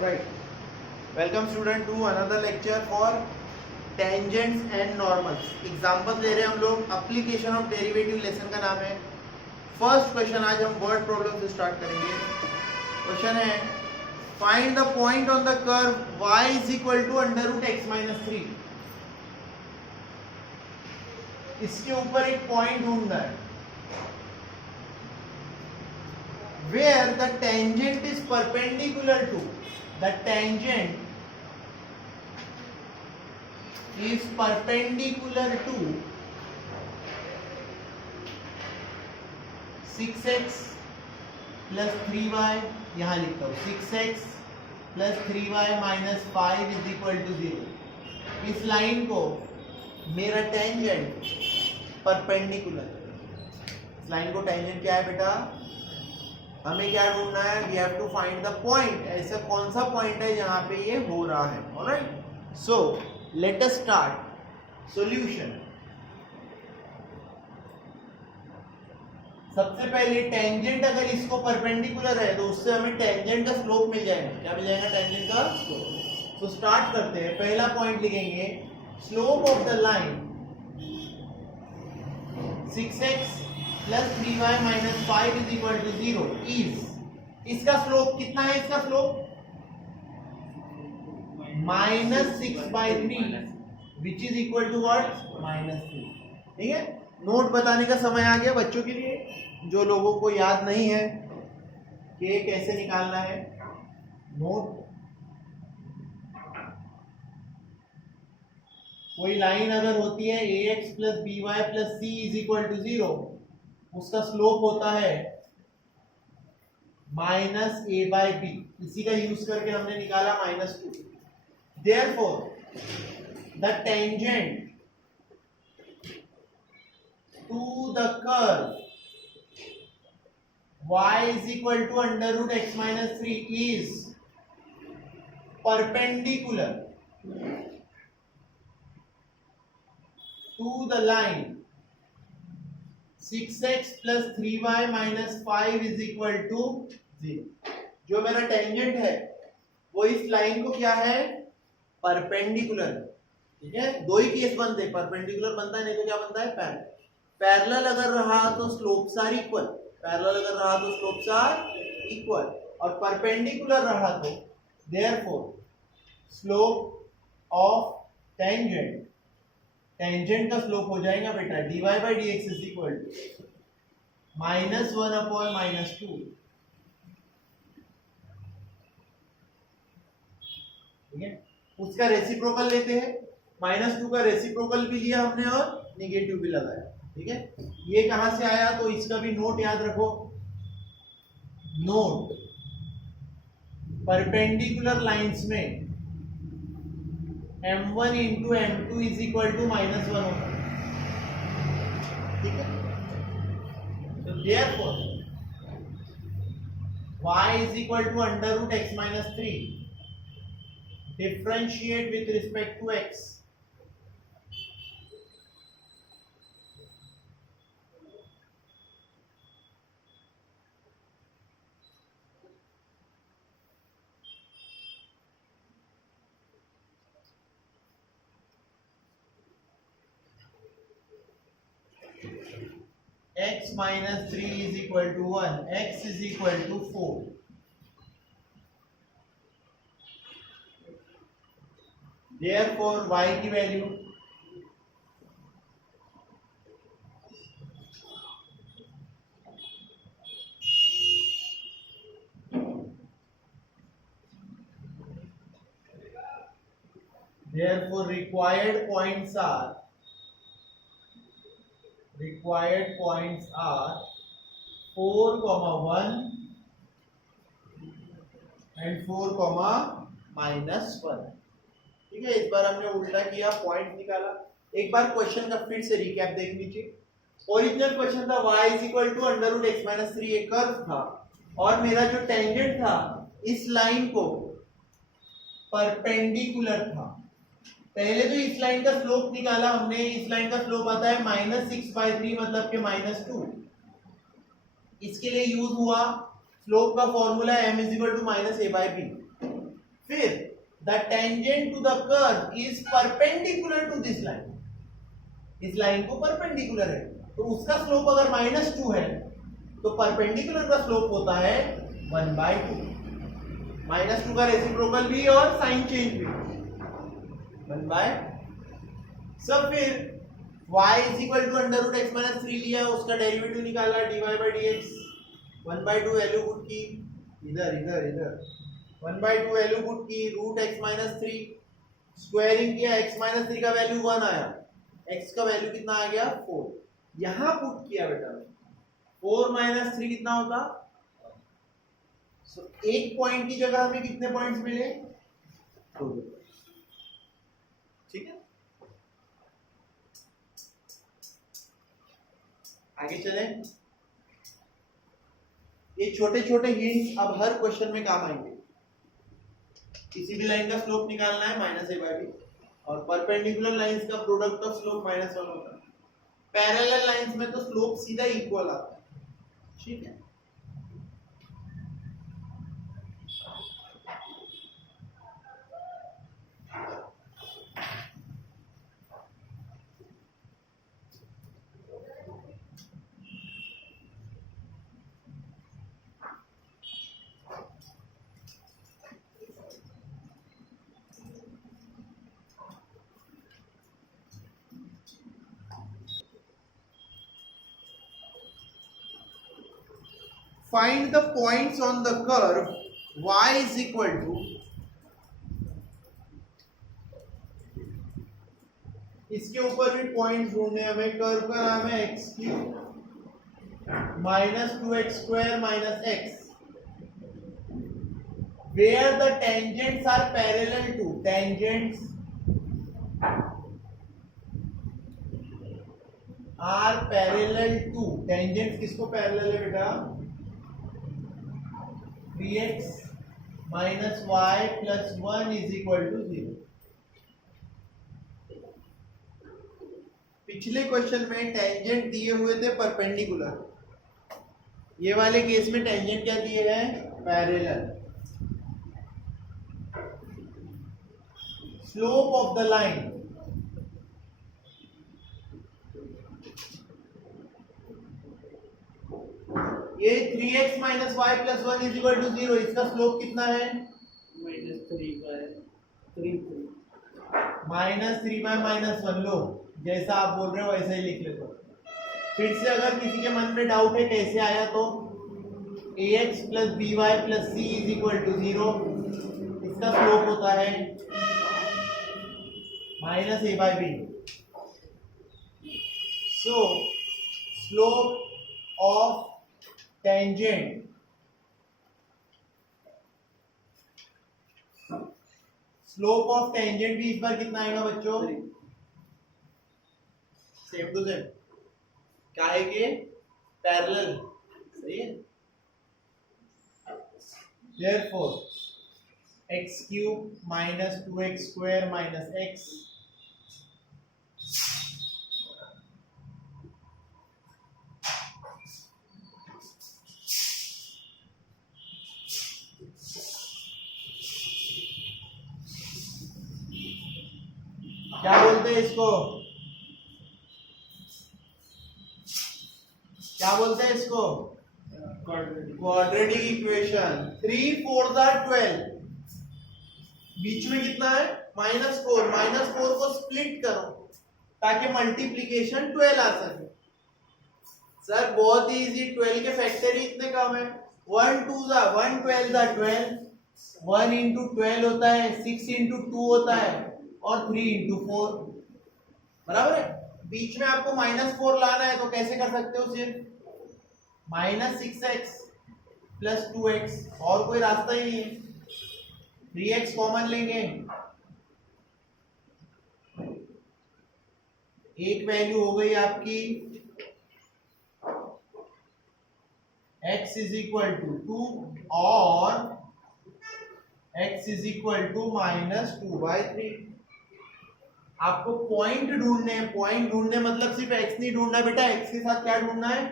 Right. Welcome student to another lecture for tangents and normals. Example ले रहे हैं हम लोग. एप्लीकेशन ऑफ डेरिवेटिव लेसन का नाम है. फर्स्ट क्वेश्चन आज हम वर्ड प्रॉब्लम से स्टार्ट करेंगे. क्वेश्चन है find the point on the curve y is equal to under root x minus 3. इसके ऊपर एक पॉइंट ढूंढना है where the tangent is perpendicular to the tangent is perpendicular to 6x plus 3y. यहां लिखता हूं 6x plus 3y minus 5 is equal to 0. इस line को मेरा टेंजेंट परपेंडिकुलर. इस लाइन को टेंजेंट क्या है बेटा? हमें क्या ढूंढना है? We have to find the point. ऐसा कौन सा पॉइंट है जहां पे ये हो रहा है. Alright, so let us start solution. सबसे पहले टेंजेंट अगर इसको परपेंडिकुलर है तो उससे हमें टेंजेंट का स्लोप मिल जाएगा. क्या मिल जाएगा? टेंजेंट का स्लोप. तो स्टार्ट करते हैं. पहला पॉइंट लिखेंगे slope of the line 6x plus 3y minus 5 is equal to 0 is. इसका स्लोप कितना है? इसका slope -6/3 which is equal to what? -3. ठीक है. नोट बताने का समय आ गया बच्चों के लिए, जो लोगों को याद नहीं है कि कैसे निकालना है. नोट. कोई लाइन अगर होती है ax plus by plus c is equal to 0, उसका स्लोप होता है -a/b. इसी का यूज करके हमने निकाला -2. Therefore the tangent to the curve y is equal to under root x minus 3 is perpendicular to the line 6x plus 3y minus 5 is equal to 0. जो मेरा टेंजेंट है वो इस लाइन को क्या है? परपेंडिकुलर. ठीक है. दो ही केस बनते हैं. परपेंडिकुलर बनता है, नहीं तो क्या बनता है? पैरेलल. पैरेलल अगर रहा तो स्लोप्स आर इक्वल. पैरेलल अगर रहा तो स्लोप्स आर इक्वल. और परपेंडिकुलर रहा तो therefore slope of tangent, tangent का स्लोप हो जाएगा बेटा dy by dx is equal to -1/-2. ठीक है. उसका रेसिप्रोकल लेते हैं. -2 का रेसिप्रोकल भी लिया हमने और नेगेटिव भी लगाया. ठीक है. ये कहां से आया? तो इसका भी नोट याद रखो. नोट परपेंडिकुलर लाइंस में m1 into m2 is equal to -1 होता है. ठीक है. तो therefore y is equal to under root x minus 3. Differentiate with respect to x. x minus 3 is equal to 1. x is equal to 4. Therefore y की value therefore required points are 4, 1 and 4, -1. ठीक है. इस बार हमने उल्टा किया, point निकाला. एक बार question का फिर से रिकैप देख लीजिए. ओरिजिनल क्वेश्चन था y is equal to under root x minus 3. एक कर्व था और मेरा जो टेंजेंट था इस लाइन को परपेंडिकुलर था. पहले तो इस लाइन का स्लोप निकाला हमने. इस लाइन का स्लोप आता है -6/3 मतलब के -2. इसके लिए यूज हुआ स्लोप का formula m is equal to -a/b. फिर the tangent to the curve is perpendicular to this line, इस लाइन को परपेंडिकुलर है, तो उसका स्लोप अगर -2 है तो परपेंडिकुलर का स्लोप होता है 1/2, -2 का रेसिप्रोकल भी और साइन चेंज भी 1/, सब फिर y √x - 3 लिया, उसका डेरिवेटिव निकाला dy/dx 1/2 वैल्यू पुट की, इधर 1/2 वैल्यू पुट की, √x - 3 स्क्वायरिंग किया, x - 3 का वैल्यू 1 आया, x का वैल्यू कितना आ गया 4, यहां पुट किया बेटा 4 - 3 कितना होता, सो एक पॉइंट की जगह हमें कितने पॉइंट्स मिले, 2, ठीक है। आगे चले, ये छोटे छोटे हिंट्स अब हर क्वेश्चन में काम आएंगे। किसी भी लाइन का स्लोप निकालना है -a/b, और परपेंडिकुलर लाइंस का प्रोडक्ट ऑफ स्लोप -1 होता है, पैरेलल लाइंस में तो स्लोप सीधा इक्वल आता है, ठीक है। Find the points on the curve y is equal to, इसके ऊपर भी पॉइंट्स ढूंढने हमें, कर्व का नाम है x³ -2x² - x, where the tangents are parallel to, tangents are parallel to, tangents किसको पैरेलल है बेटा, 3x - y + 1 = 0। पिछले क्वेश्चन में टेंजेंट दिए हुए थे परपेंडिकुलर, ये वाले केस में टेंजेंट क्या दिए हैं, parallel. Slope of the line, ये 3x - y + 1 = 0, इसका स्लोप कितना है, -3/-1, लो जैसा आप बोल रहे हो वैसे ही लिख लेते हो। फिर से अगर किसी के मन में डाउट है कैसे आया, तो ax + by + c = 0, इसका स्लोप होता है -a/b। So slope of tangent, slope of tangent भी इस बार कितना आएगा बच्चों, सेम टू सेम, क्या है कि पैरेलल, सही है। Therefore x³ - 2x² - x क्या बोलते हैं इसको, क्या बोलते हैं इसको, क्वाड्रेटिक इक्वेशन। 3/4 12, बीच में कितना है -4, -4 को स्प्लिट करो ताकि मल्टीप्लीकेशन 12 आ सके। सर बहुत ही इजी, 12 के फैक्टर ही इतने कम है, 1 2 1 12 12, 1 × 12 होता है, 6 × 2 होता है, और 3 × 4, बराबर है। बीच में आपको -4 लाना है तो कैसे कर सकते हो, सिर्फ -6x + 2x, और कोई रास्ता ही नहीं है, 3x कॉमन लेंगे, एक वैल्यू हो गई आपकी x = 2 और x = -2/3। आपको पॉइंट ढूंढने हैं, पॉइंट ढूंढने मतलब सिर्फ x नहीं ढूंढना बेटा, x के साथ क्या ढूंढना है,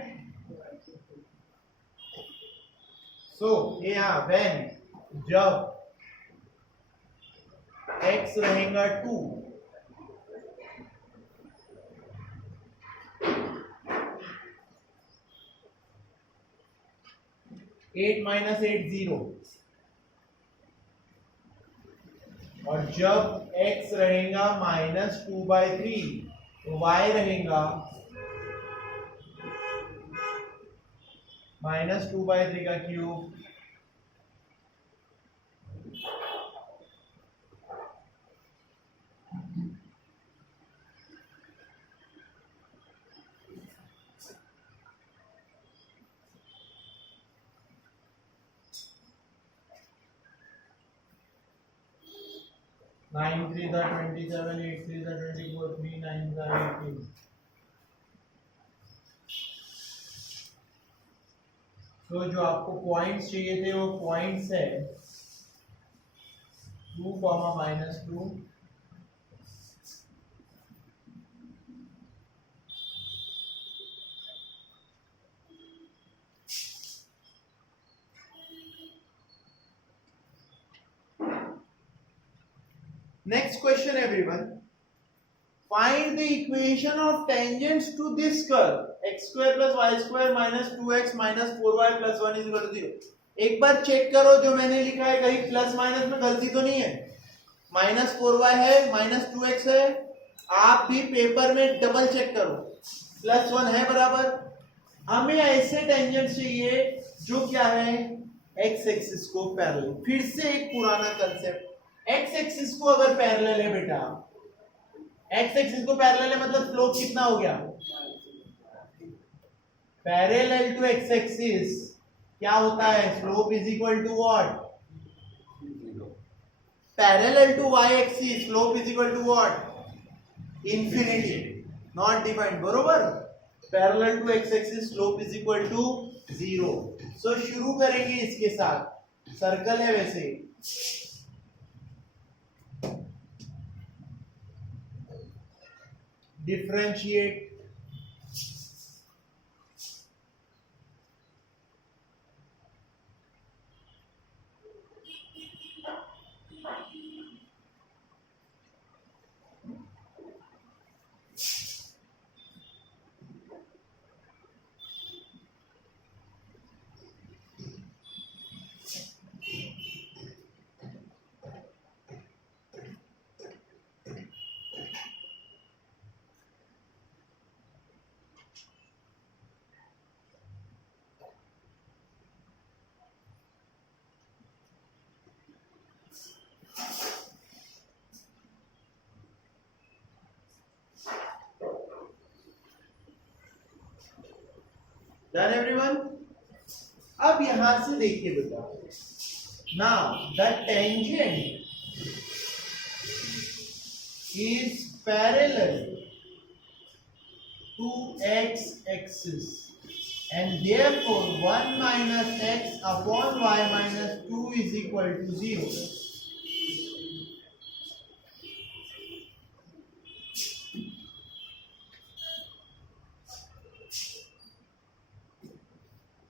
सो यहाँ व्हेन, जब x रहेगा 2, एट माइनस 8 0, और जब x रहेगा -2/3 तो y रहेगा -2/3 का क्यूब, नाइन 3 था 27, 8 3 था 24, 3 9 था 18। तो जो आपको पॉइंट्स चाहिए थे वो पॉइंट्स है 2, -2, Next question, everyone. Find the equation of tangents to this curve x square plus y square minus 2x minus 4y plus 1 is equal to 0. एक बार चेक करो जो मैंने लिखा है कहीं प्लस माइनस में गलती तो नहीं है। -4y है, -2x है, आप भी पेपर में डबल चेक करो, +1 है बराबर। हमें ऐसे टेंजेंट चाहिए जो क्या है, x एक्सिस को पैरेलल। फिर से एक पुराना कंसेप्ट, x एक्सिस को अगर पैरेलल है बेटा, x एक्सिस को पैरेलल है मतलब स्लोप कितना हो गया, पैरेलल टू x एक्सिस क्या होता है, slope is equal to what, parallel to y axis slope is equal to what, infinity, not defined, बरोबर। Parallel to x axis slope is equal to 0। So शुरू करेंगे इसके साथ, सर्कल है वैसे, डिफरेंशिएट, डन एवरीवन। अब यहां से देखिए बेटा, now the tangent is parallel to x axis and therefore 1 minus x upon y minus 2 is equal to 0.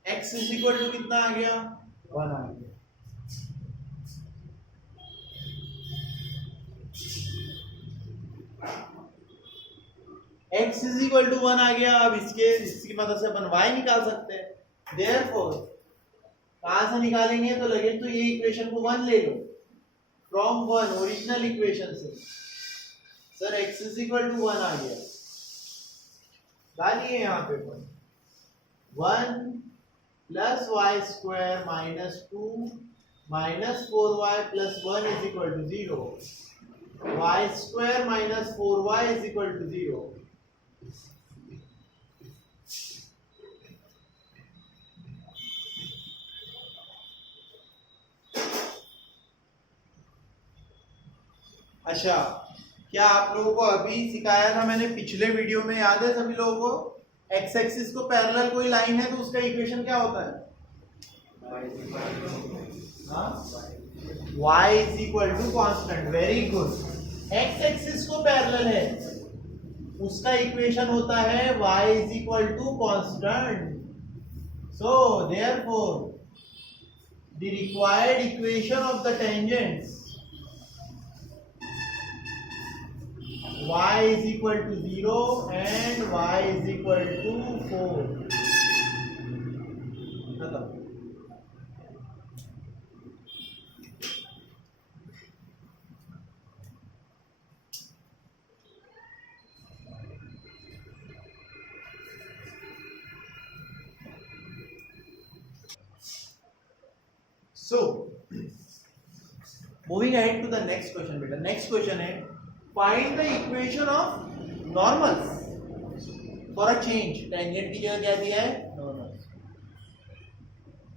x is equal to कितना आ गया, 1 आ गया। x is equal to 1 आ गया। अब इसकी मदद से अपन y निकाल सकते हैं। Therefore कहां से निकालेंगे, तो लगे तो ये इक्वेशन को 1 ले लो, फ्रॉम 1 ओरिजिनल इक्वेशन से। Sir x is equal to 1 आ गया, डालिए यहाँ पे 1 plus y square minus 2 minus 4y plus 1 is equal to 0. Y square minus 4y is equal to 0. अच्छा, क्या आप लोगों को अभी सिखाया था मैंने पिछले वीडियो में, याद है सभी लोगों को? एक्स एक्सिस को पैरेलल कोई लाइन है तो उसका इक्वेशन क्या होता है, y is equal to constant. Very good. X axis को पैरेलल है उसका इक्वेशन होता है y is equal to constant. So therefore the required equation of the tangents y is equal to 0 and y is equal to 4. खत्म. So moving ahead to the next question बेटा. Next question है find the equation of normals for a change. Tangent की जगह क्या दिया है? Normals.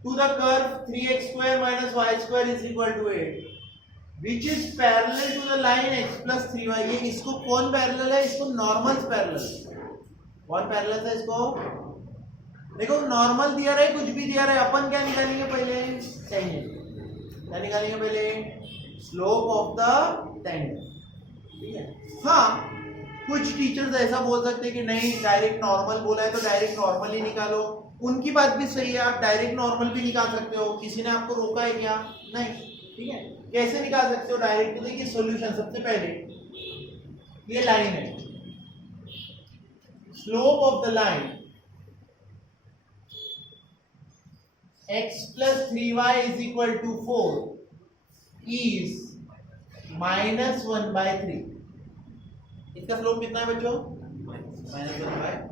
To the curve 3x square minus y square is equal to 8 which is parallel to the line x plus 3y. ये इसको कौन parallel है? इसको नॉर्मल्स पैरेलल. कौन पैरेलल है इसको? देखो नॉर्मल दिया रहे कुछ भी दिया रहे, अपन क्या निकालेंगे पहले? टेंजेंट. क्या निकालेंगे पहले? Slope of the tangent. ठीक है. हाँ कुछ टीचर्स ऐसा बोल सकते हैं कि नहीं डायरेक्ट नॉर्मल बोला है तो डायरेक्ट नॉर्मल ही निकालो. उनकी बात भी सही है, आप डायरेक्ट नॉर्मल भी निकाल सकते हो, किसी ने आपको रोका है क्या? नहीं. ठीक है. कैसे निकाल सकते हो डायरेक्ट? तो देखिए सॉल्यूशन. सबसे पहले ये लाइन है, slope of the line x plus 3y is equal to 4 is minus 1 by 3. इसका स्लोप कितना है बच्चों? -1/.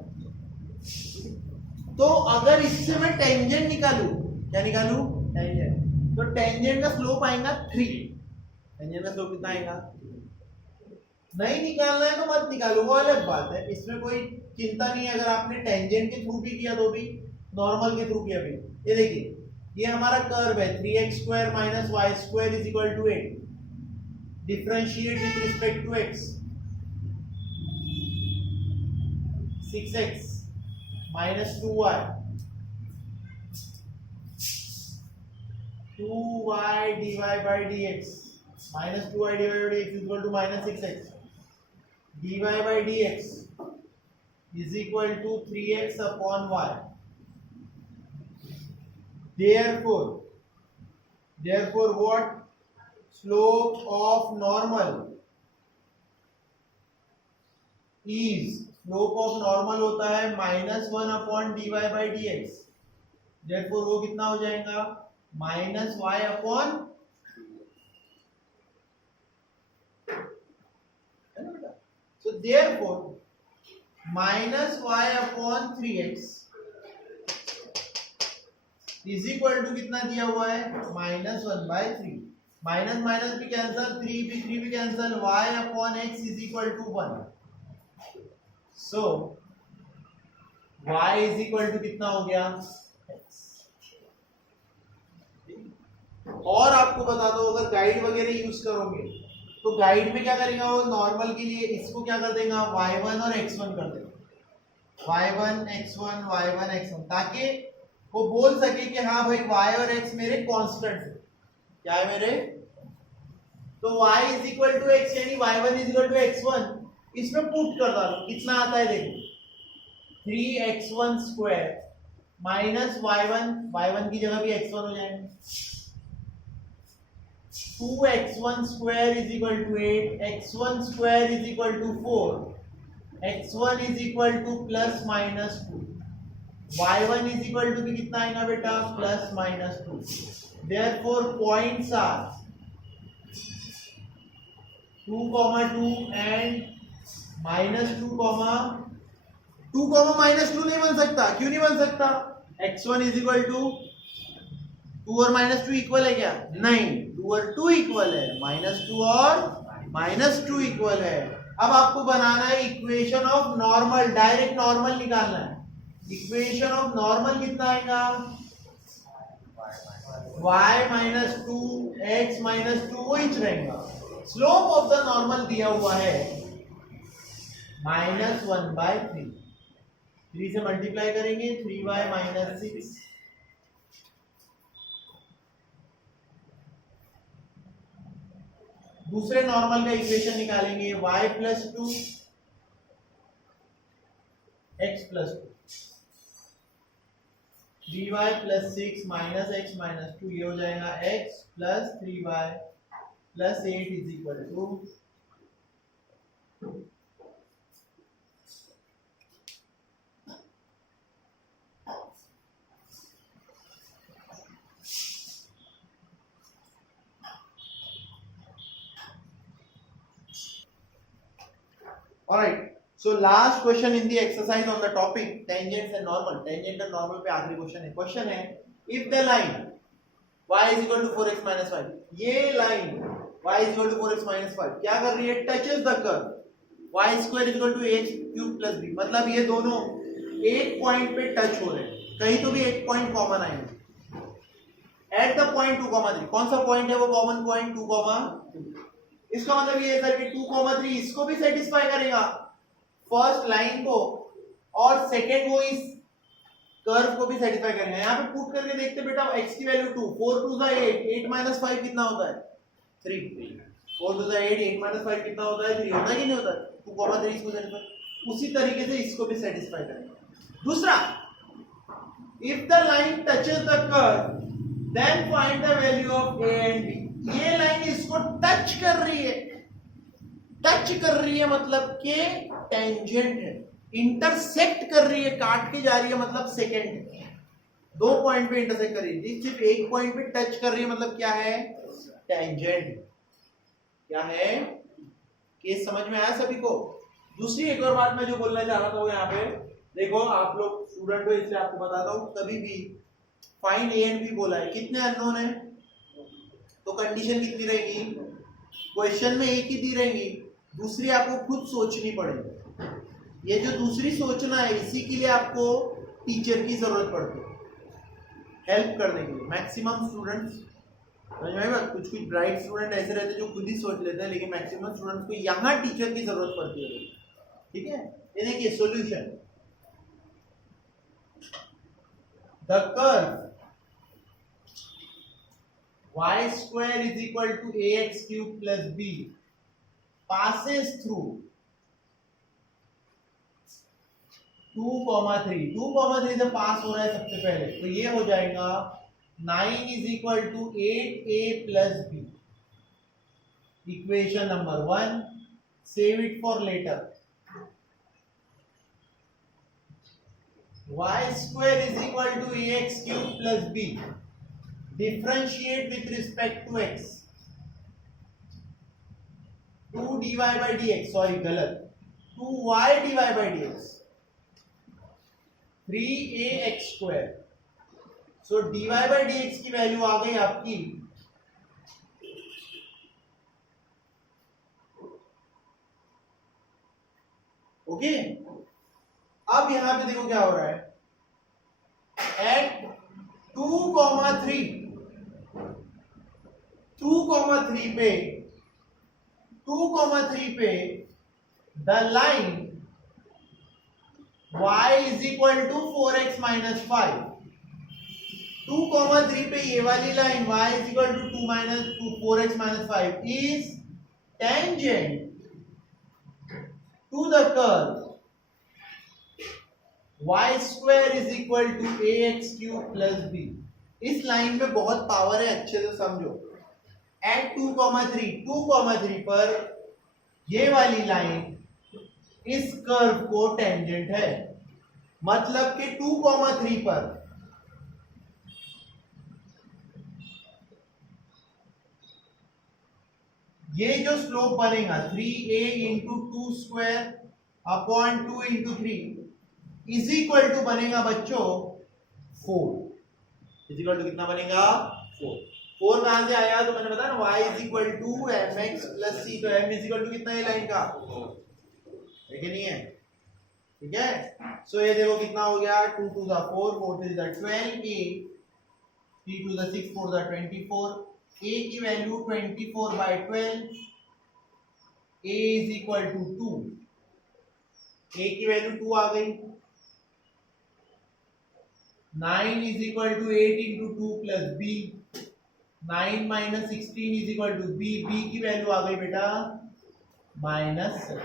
तो अगर इससे मैं टेंजेंट निकालूं, क्या निकालूं? टेंजेंट. तो टेंजेंट का स्लोप आएगा 3. टेंजेंट का स्लोप कितना आएगा? नहीं निकालना है तो मत निकालो, वो अलग बात है, इसमें कोई चिंता नहीं है. अगर आपने टेंजेंट के थ्रू भी किया तो भी, नॉर्मल के थ्रू किया भी. ये देखिए ये हमारा कर्व है 3x square minus y square is equal to 8. Differentiate with respect to x. 6x minus 2y 2y dy by dx minus 2y dy by dx is equal to minus 6x. dy by dx is equal to 3x upon y. Therefore what? Slope of normal is, slope of normal होता है -1 upon dy by dx. Therefore वो कितना हो जाएगा? -y upon, so therefore -y upon 3x is equal to कितना दिया हुआ है? -1/3. माइनस माइनस भी कैंसल, 3 भी cancel, y upon x is equal to 1. So y is equal to कितना हो गया? x. और आपको बता दो अगर गाइड वगैरह यूज करोगे तो गाइड में क्या करेगा वो? नॉर्मल के लिए इसको क्या कर देगा? y1 और x1 कर देगा. y1 x1 y1 x1, ताकि वो बोल सके कि हाँ भाई y और x मेरे कांस्टेंट है. क्या है मेरे? तो y is equal to x यानी y1 is equal to x1. इसमें पुट कर डालो, कितना आता है देखो, 3x1 स्क्वायर माइनस y1 की जगह भी x1 हो जाएगा. 2x1 square is equal to 8, x1 square is equal to 4, x1 is equal to plus minus 2, y1 is equal to भी कितना आएगा बेटा? Plus minus 2. Therefore points are 2, 2 and -2, 2, -2 नहीं बन सकता. क्यों नहीं बन सकता? x1 इज इक्वल टू 2 और -2 इक्वल है क्या? नहीं, 2 और 2 इक्वल है, -2 और -2 इक्वल है. अब आपको बनाना है equation of normal, direct normal निकालना है. इक्वेशन ऑफ नॉर्मल कितना आएगा? y माइनस 2 x माइनस 2 वही रहेगा. स्लोप ऑफ द नॉर्मल दिया हुआ है -1/3. 3 से मल्टीप्लाई करेंगे, 3y माइनस 6. दूसरे नॉर्मल का इक्वेशन निकालेंगे, y plus 2 x plus 2, 3y plus 6 minus x minus 2, ये हो जाएगा x plus 3y plus 8 is equal to Alright, so last question in the exercise on the topic tangents and normal. Tangent and normal पे आखिरी question है. Question है if the line y is equal to 4x minus 5, ये line y is equal to 4x minus 5 क्या कर रही है? touches the curve y square is equal to ax cube plus b. मतलब ये दोनों एक पॉइंट पे टच हो रहे हैं, कहीं तो भी एक पॉइंट कॉमन आएंगे. एट द पॉइंट 2,3, कौन सा पॉइंट है वो कॉमन पॉइंट 2,2. इसका मतलब ये है सर कि 2,3 इसको भी सेटिस्फाई करेगा, फर्स्ट लाइन को, और सेकेंड वो इस कर्व को भी सेटिस्फाई करेगा. यहाँ पे पुट करके देखते बेटा, x की वैल्यू 2, 4 2 8, 8 माइनस 5 कितना होता है? 3. 4 2 8, 8 माइनस 5 कितना होता है? 3. होता है कि नहीं होता है? 2,3 इसको सेटिस्फाई, उसी तरीके से इसको भी सेटिस्फाई करेगा. दूसरा, if the line touches the curve then find the value of a and b. ये लाइन इसको टच कर रही है, टच कर रही है मतलब के टेंजेंट है, इंटरसेक्ट कर रही है, काट के जा रही है मतलब सेकेंड है. दो पॉइंट पे इंटरसेक्ट कर रही है, सिर्फ एक पॉइंट पे टच कर रही है मतलब क्या है? टेंजेंट. क्या है? केस समझ में आया सभी को? दूसरी एक और बात मैं जो बोलना चाह रहा था वो यहाँ पे देखो, आप लोग स्टूडेंट हो इसलिए आपको बताता हूँ, कभी भी फाइंड ए एंड बी बोला है, कितने अननोन है तो कंडीशन कितनी रहेगी? क्वेश्चन में एक ही दी रहेंगी, दूसरी आपको खुद सोचनी पड़ेगी. ये जो दूसरी सोचना है इसी के लिए आपको टीचर की जरूरत पड़ती है हेल्प करने के लिए. मैक्सिमम स्टूडेंट्स, कुछ कुछ ब्राइट स्टूडेंट ऐसे रहते हैं जो खुद ही सोच लेते हैं, लेकिन मैक्सिमम स्टूडेंट्स को यहाँ टीचर की जरूरत पड़ती है. ठीक है, ये देखिए solution. The curve y square is equal to ax cube plus b passes through 2,3. 2,3 से पास हो रहा है सबसे पहले, तो ये हो जाएगा 9 is equal to 8a plus b. Equation number 1. Save it for later. Y square is equal to ax cube plus b. Differentiate with respect to x. 2 dy by dx, sorry गलत, 2y dy by dx, 3ax square. So dy by dx की value आ गई आपकी okay. अब यहां पे देखो क्या हो रहा है, एट 2,3 पे 2,3 पे the line y is equal to 4x minus 5. 2,3 पे ये वाली line y is equal to 2 minus 2 4x minus 5 is tangent to the curve y square is equal to ax cube plus b. इस line में बहुत power है, अच्छे से समझो. एट 2,3 पर ये वाली लाइन इस कर्व को टेंजेंट है, मतलब कि 2,3 पर ये जो स्लोप बनेगा 3a into 2 square upon 2 into 3 is equal to बनेगा बच्चों 4. इज इक्वल टू कितना बनेगा? 4. 4 कहां से आया? तो मैंने बताया ना, y is equal to mx plus c. तो m इज इक्वल टू कितना है लाइन का? है कि नहीं है? ठीक है. सो ये देखो कितना हो गया, 2 to the 4, 4 to the 12, a 3 to the 6, 4 to the 24. a की value 24 by 12, a is equal to 2. a की वैल्यू 2 आ गई. 9 is equal to 8 into 2 plus b. 9 minus 16 is equal to b. b की वैल्यू आ गई बेटा -7.